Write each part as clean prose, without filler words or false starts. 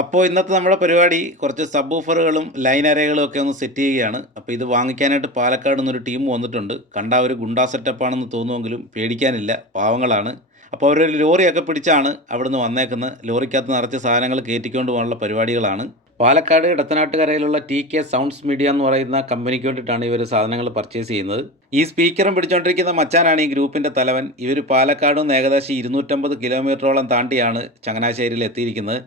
അപ്പോൾ ഇന്നത്തെ നമ്മുടെ പരിപാടി കുറച്ച് സബ് വൂഫറുകളും ലൈൻ അറേകളും ഒക്കെ ഒന്ന് സെറ്റ് ചെയ്യുകയാണ്. അപ്പോൾ ഇത് വാങ്ങിക്കാനായിട്ട് പാലക്കാട് നിന്നൊരു ടീം വന്നിട്ടുണ്ട്. കണ്ടാൽ ഒരു ഗുണ്ടാ സെറ്റപ്പാണെന്ന് തോന്നുമെങ്കിലും പേടിക്കാനില്ല, പാവങ്ങളാണ്. അപ്പോൾ അവരൊരു ലോറിയൊക്കെ പിടിച്ചാണ് അവിടുന്ന് വന്നേക്കുന്നത്. ലോറിക്കകത്ത് നിറച്ച് സാധനങ്ങൾ കയറ്റിക്കൊണ്ട് പോകാനുള്ള പരിപാടികളാണ്. പാലക്കാട് ഇടത്തനാട്ടുകരയിലുള്ള TK സൗണ്ട്സ് മീഡിയ എന്ന് പറയുന്ന കമ്പനിക്ക് വേണ്ടിയിട്ടാണ് ഇവർ സാധനങ്ങൾ പർച്ചേസ് ചെയ്യുന്നത്. ഈ സ്പീക്കറും പിടിച്ചുകൊണ്ടിരിക്കുന്ന മച്ചാനാണ് ഈ ഗ്രൂപ്പിൻ്റെ തലവൻ. ഇവർ പാലക്കാട് നിന്ന് ഏകദേശം 250 കിലോമീറ്ററോളം താണ്ടിയാണ് ചങ്ങനാശ്ശേരിയിൽ എത്തിയിരിക്കുന്നത്.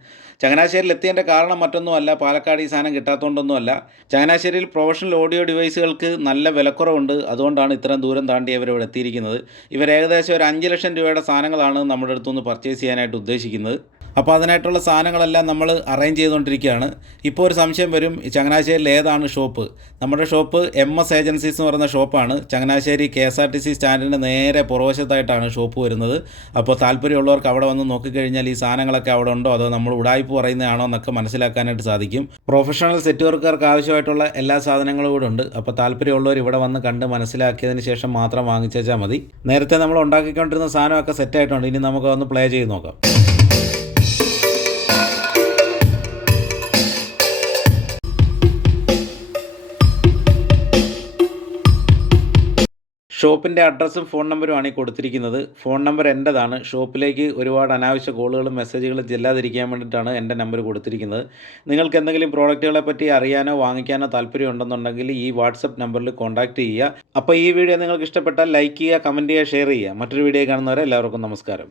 ചങ്ങനാശ്ശേരിയിൽ എത്തിയതിൻ്റെ കാരണം മറ്റൊന്നുമല്ല, പാലക്കാട് ഈ സാധനം കിട്ടാത്തതുകൊണ്ടൊന്നുമല്ല. ചങ്ങനാശ്ശേരിയിൽ പ്രൊഫഷണൽ ഓഡിയോ ഡിവൈസുകൾക്ക് നല്ല വിലക്കുറവുണ്ട്. അതുകൊണ്ടാണ് ഇത്രയും ദൂരം താണ്ടി ഇവർ ഇവിടെ എത്തിയിരിക്കുന്നത്. ഇവർ ഏകദേശം ഒരു 5 ലക്ഷം രൂപയുടെ സാധനങ്ങളാണ് നമ്മുടെ അടുത്തുനിന്ന് പർച്ചേസ് ചെയ്യാനായിട്ട് ഉദ്ദേശിക്കുന്നത്. അപ്പോൾ അതിനായിട്ടുള്ള സാധനങ്ങളെല്ലാം നമ്മൾ അറേഞ്ച് ചെയ്തുകൊണ്ടിരിക്കുകയാണ്. ഇപ്പോൾ ഒരു സംശയം വരും, ചങ്ങനാശ്ശേരിയിൽ ഏതാണ് ഷോപ്പ്? നമ്മുടെ ഷോപ്പ് MS ഏജൻസീസ് എന്ന് പറയുന്ന ഷോപ്പാണ്. ചങ്ങനാശ്ശേരി KSRTC സ്റ്റാൻഡിൻ്റെ നേരെ പുറവശത്തായിട്ടാണ് ഷോപ്പ് വരുന്നത്. അപ്പോൾ താല്പര്യമുള്ളവർക്ക് അവിടെ വന്ന് നോക്കിക്കഴിഞ്ഞാൽ ഈ സാധനങ്ങളൊക്കെ അവിടെ ഉണ്ടോ അതോ നമ്മൾ ഉടായ്പ പറയുന്നതാണോ എന്നൊക്കെ മനസ്സിലാക്കാനായിട്ട് സാധിക്കും. പ്രൊഫഷണൽ സെറ്റ് വർക്കുകാർക്ക് ആവശ്യമായിട്ടുള്ള എല്ലാ സാധനങ്ങളും ഇവിടെ ഉണ്ട്. അപ്പോൾ താല്പര്യമുള്ളവർ ഇവിടെ വന്ന് കണ്ട് മനസ്സിലാക്കിയതിന് ശേഷം മാത്രം വാങ്ങിച്ചാൽ മതി. നേരത്തെ നമ്മൾ ഉണ്ടാക്കിക്കൊണ്ടിരുന്ന സാധനമൊക്കെ സെറ്റായിട്ടുണ്ട്. ഇനി നമുക്ക് ഒന്ന് പ്ലേ ചെയ്ത് നോക്കാം. ഷോപ്പിൻ്റെ അഡ്രസ്സും ഫോൺ നമ്പറുമാണ് ഈ കൊടുത്തിരിക്കുന്നത്. ഫോൺ നമ്പർ എൻ്റെതാണ്. ഷോപ്പിലേക്ക് ഒരുപാട് അനാവശ്യ കോളുകളും മെസ്സേജുകളും ചെല്ലാതിരിക്കാൻ വേണ്ടിയിട്ടാണ് എൻ്റെ നമ്പർ കൊടുത്തിരിക്കുന്നത്. നിങ്ങൾക്ക് എന്തെങ്കിലും പ്രോഡക്റ്റുകളെ പറ്റി അറിയാനോ വാങ്ങിക്കാനോ താല്പര്യമുണ്ടെന്നുണ്ടെങ്കിൽ ഈ വാട്സപ്പ് നമ്പറിൽ കോൺടാക്റ്റ് ചെയ്യുക. അപ്പോൾ ഈ വീഡിയോ നിങ്ങൾക്ക് ഇഷ്ടപ്പെട്ടാൽ ലൈക്ക് ചെയ്യുക, കമൻറ്റ് ചെയ്യുക, ഷെയർ ചെയ്യുക. മറ്റൊരു വീഡിയോ കാണുന്നവരെ എല്ലാവർക്കും നമസ്കാരം.